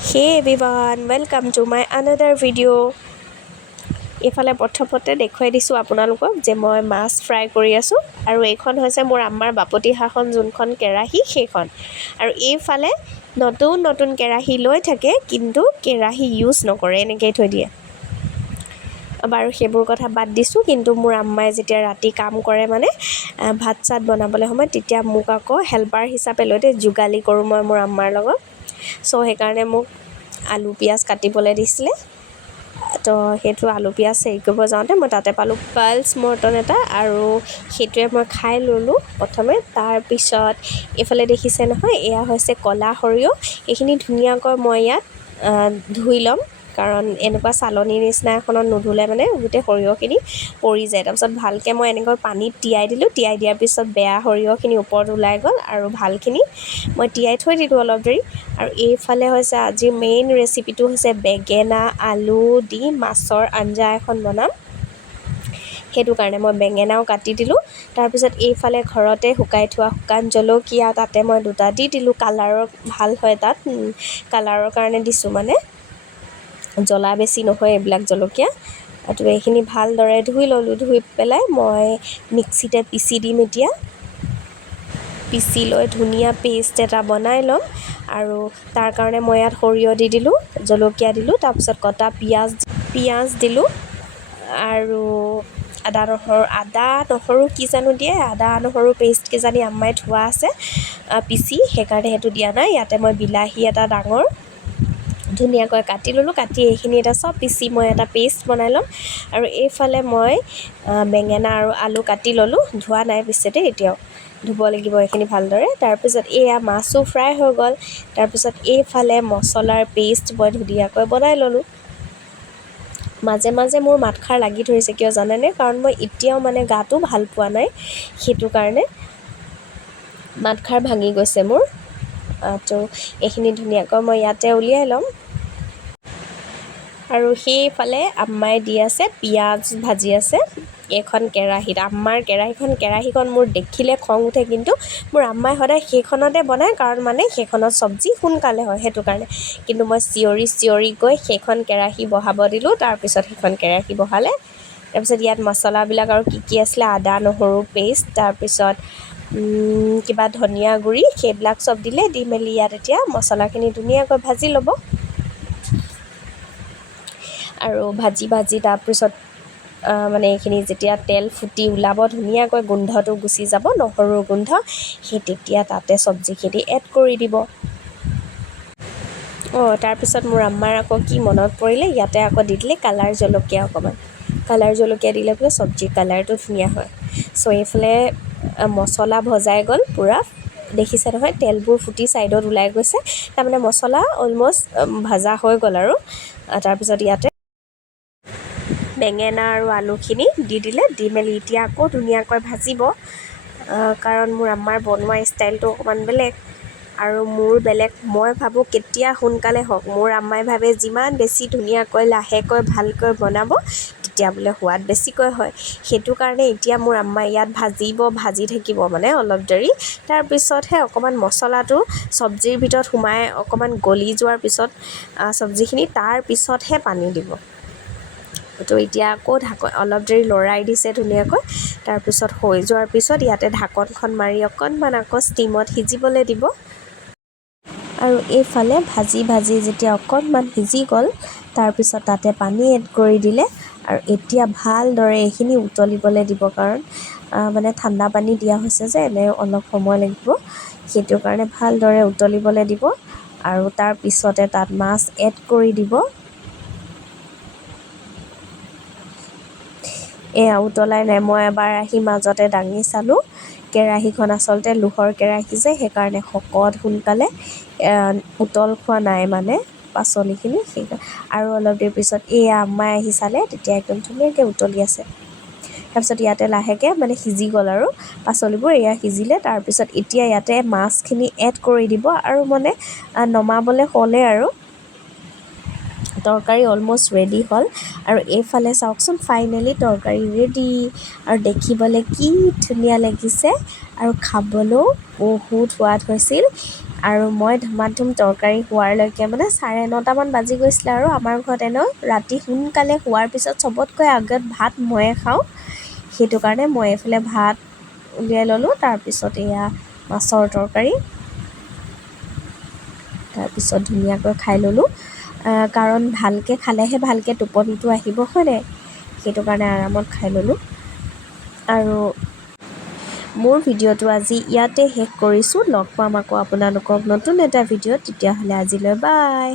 Hey everyone, welcome to my another video. এইফালে প্ৰথমতে দেখুৱাই দিছোঁ আপোনালোকক যে মই মাছ ফ্ৰাই কৰি আছোঁ আৰু এইখন হৈছে মোৰ আম্মাৰ বাপতি সাহন যোনখন কেৰাহী সেইখন আৰু এইফালে নতুন নতুন কেৰাহী লৈ থাকে কিন্তু কেৰাহী ইউজ নকৰে এনেকৈ থৈ দিয়ে বাৰু সেইবোৰ কথা বাদ দিছোঁ কিন্তু মোৰ আম্মাই যেতিয়া ৰাতি কাম কৰে মানে ভাত চাত বনাবলৈ সময় তেতিয়া মোক আকৌ হেল্পাৰ হিচাপে লৈ দিয়ে যোগালি কৰোঁ মই মোৰ আম্মাৰ লগত চ' সেইকাৰণে মোক আলু পিঁয়াজ কাটিবলৈ দিছিলে তো সেইটো আলু পিঁয়াজ হেৰি কৰিব যাওঁতে মই তাতে পালোঁ পালছ মৰ্টন এটা আৰু সেইটোৱে মই খাই ল'লোঁ প্ৰথমে তাৰপিছত এইফালে দেখিছে নহয় এয়া হৈছে ক'লা সৰিয়হ এইখিনি ধুনীয়াকৈ মই ইয়াত ধুই ল'ম কাৰণ এনেকুৱা চালনীৰ নিচিনা এখনত নুধুলে মানে গোটেই সৰিয়হখিনি পৰি যায় তাৰপিছত ভালকৈ মই এনেকৈ পানীত তিয়াই দিলোঁ তিয়াই দিয়াৰ পিছত বেয়া সৰিয়হখিনি ওপৰত ওলাই গ'ল আৰু ভালখিনি মই তিয়াই থৈ দিলোঁ অলপ দেৰি আৰু এইফালে হৈছে আজিৰ মেইন ৰেচিপিটো হৈছে বেঙেনা আলু দি মাছৰ আঞ্জা এখন বনাম সেইটো কাৰণে মই বেঙেনাও কাটি দিলোঁ তাৰপিছত এইফালে ঘৰতে শুকাই থোৱা শুকান জলকীয়া তাতে মই দুটা দি দিলোঁ কালাৰৰ ভাল হয় তাত কালাৰৰ কাৰণে দিছোঁ মানে জ্বলা বেছি নহয় এইবিলাক জলকীয়া আৰু এইখিনি ভালদৰে ধুই ল'লোঁ ধুই পেলাই মই মিক্সিতে পিচি দিম এতিয়া পিচি লৈ ধুনীয়া পেষ্ট এটা বনাই ল'ম আৰু তাৰ কাৰণে মই ইয়াত সৰিয়হ দি দিলোঁ জলকীয়া দিলোঁ তাৰপিছত কটা পিঁয়াজ দিলোঁ আৰু আদা নহৰু কি জানো দিয়ে আদা নহৰু পেষ্ট কিজানি আম্মাই থোৱা আছে পিচি সেইকাৰণে সেইটো দিয়া নাই ইয়াতে মই বিলাহী এটা ডাঙৰ ধুনীয়াকৈ কাটি ল'লোঁ কাটি এইখিনি এটা চব পিচি মই এটা পেষ্ট বনাই ল'ম আৰু এইফালে মই বেঙেনা আৰু আলু কাটি ল'লোঁ ধোৱা নাই পিছতে এতিয়াও ধুব লাগিব এইখিনি ভালদৰে তাৰপিছত এয়া মাছো ফ্ৰাই হৈ গ'ল তাৰপিছত এইফালে মছলাৰ পেষ্ট মই ধুনীয়াকৈ বনাই ল'লোঁ মাজে মাজে মোৰ মাতষাৰ লাগি ধৰিছে কিয় জানেনে কাৰণ মই এতিয়াও মানে গাটো ভাল পোৱা নাই সেইটো কাৰণে মাতষাৰ ভাঙি গৈছে মোৰ তো এইখিনি ধুনীয়াকৈ মই ইয়াতে উলিয়াই ল'ম আৰু সেইফালে আম্মাই দি আছে পিঁয়াজ ভাজি আছে এইখন কেৰাহীত আম্মাৰ কেৰাহীখন মোৰ দেখিলে খং উঠে কিন্তু মোৰ আম্মাই সদায় সেইখনতে বনায় কাৰণ মানে সেইখনত চব্জি সোনকালে হয় সেইটো কাৰণে কিন্তু মই চিঞৰি গৈ সেইখন কেৰাহী বহাব দিলোঁ তাৰপিছত সেইখন কেৰাহী বহালে তাৰপিছত ইয়াত মছলাবিলাক আৰু কি আছিলে আদা নহৰু পেষ্ট তাৰপিছত কিবা ধনিয়া গুড়ি সেইবিলাক চব দিলে দি মেলি ইয়াত এতিয়া মছলাখিনি ধুনীয়াকৈ ভাজি ল'ব আৰু ভাজি তাৰপিছত মানে এইখিনি যেতিয়া তেল ফুটি ওলাব ধুনীয়াকৈ গোন্ধটো গুচি যাব নহৰুৰ গোন্ধ সেই তেতিয়া তাতে চব্জিখিনি এড কৰি দিব তাৰপিছত মোৰ আম্মাৰ আকৌ কি মনত পৰিলে ইয়াতে আকৌ দি দিলে কালাৰ জলকীয়া অকণমান কালাৰ জলকীয়া দিলে বোলে চব্জিৰ কালাৰটো ধুনীয়া হয় চ' এইফালে মছলা ভজাই গ'ল পূৰা দেখিছে নহয় তেলবোৰ ফুটি ছাইডত ওলাই গৈছে তাৰমানে মছলা অলম'ষ্ট ভজা হৈ গ'ল আৰু তাৰপিছত ইয়াতে বেঙেনা আৰু আলুখিনি দি দিলে দি মেলি এতিয়া আকৌ ধুনীয়াকৈ ভাজিব কাৰণ মোৰ আম্মাৰ বনোৱা ষ্টাইলটো অকণমান বেলেগ আৰু মোৰ বেলেগ মই ভাবোঁ কেতিয়া সোনকালে হওক মোৰ আম্মাই ভাবে যিমান বেছি ধুনীয়াকৈ লাহেকৈ ভালকৈ বনাব তেতিয়া বোলে সোৱাদ বেছিকৈ হয় সেইটো কাৰণে এতিয়া মোৰ আম্মাই ইয়াত ভাজি থাকিব মানে অলপ দেৰি তাৰপিছতহে অকণমান মছলাটো চব্জিৰ ভিতৰত সোমাই অকণমান গলি যোৱাৰ পিছত চব্জিখিনি তাৰপিছতহে পানী দিব তো এতিয়া আকৌ অলপ দেৰি লৰাই দিছে ধুনীয়াকৈ তাৰপিছত হৈ যোৱাৰ পিছত ইয়াতে ঢাকনখন মাৰি অকণমান আকৌ ষ্টিমত সিজিবলৈ দিব আৰু এইফালে ভাজি যেতিয়া অকণমান সিজি গ'ল তাৰপিছত তাতে পানী এড কৰি দিলে আৰু এতিয়া ভালদৰে এইখিনি উতলিবলৈ দিব কাৰণ মানে ঠাণ্ডা পানী দিয়া হৈছে যে এনে অলপ সময় লাগিব সেইটো কাৰণে ভালদৰে উতলিবলৈ দিব আৰু তাৰপিছতে তাত মাছ এড কৰি দিব এয়া উতলাই নাই মই এবাৰ আহি মাজতে দাঙি চালোঁ কেৰাহীখন আচলতে লোহৰ কেৰাহী যে সেইকাৰণে শকত সোনকালে উতল খোৱা নাই মানে পাচলিখিনি সেইকাৰণে আৰু অলপ দেৰি পিছত এয়া আম্মাই আহি চালে তেতিয়া একদম ধুনীয়াকৈ উতলি আছে তাৰপিছত ইয়াতে লাহেকৈ মানে সিজি গ'ল আৰু পাচলিবোৰ এয়া সিজিলে তাৰপিছত এতিয়া ইয়াতে মাছখিনি এড কৰি দিব আৰু মানে নমাবলৈ হ'লে আৰু তৰকাৰী অলম'ষ্ট ৰেডি হ'ল আৰু এইফালে চাওকচোন ফাইনেলি তৰকাৰী ৰেডি আৰু দেখিবলৈ কি ধুনীয়া লাগিছে আৰু খাবলৈও বহুত সোৱাদ হৈছিল আৰু মই ধুমাধুম তৰকাৰী হোৱাৰলৈকে মানে 9:30মান বাজি গৈছিলে আৰু আমাৰ ঘৰত এনেও ৰাতি সোনকালে শোৱাৰ পিছত চবতকৈ আগত ভাত ময়ে খাওঁ। সেইটো কাৰণে মই এইফালে ভাত উলিয়াই ল'লোঁ, তাৰপিছত এয়া মাছৰ তৰকাৰী, তাৰপিছত ধুনীয়াকৈ খাই ল'লোঁ। কাৰণ ভালকৈ খালেহে ভালকৈ টোপনিটো আহিব, হয় নাই? সেইটো কাৰণে আৰামত খাই ল'লোঁ। আৰু মোৰ ভিডিঅ'টো আজি ইয়াতে শেষ কৰিছোঁ। লগ পাম আকৌ আপোনালোকক নতুন এটা ভিডিঅ'ত। তেতিয়াহ'লে আজিলৈ বাই।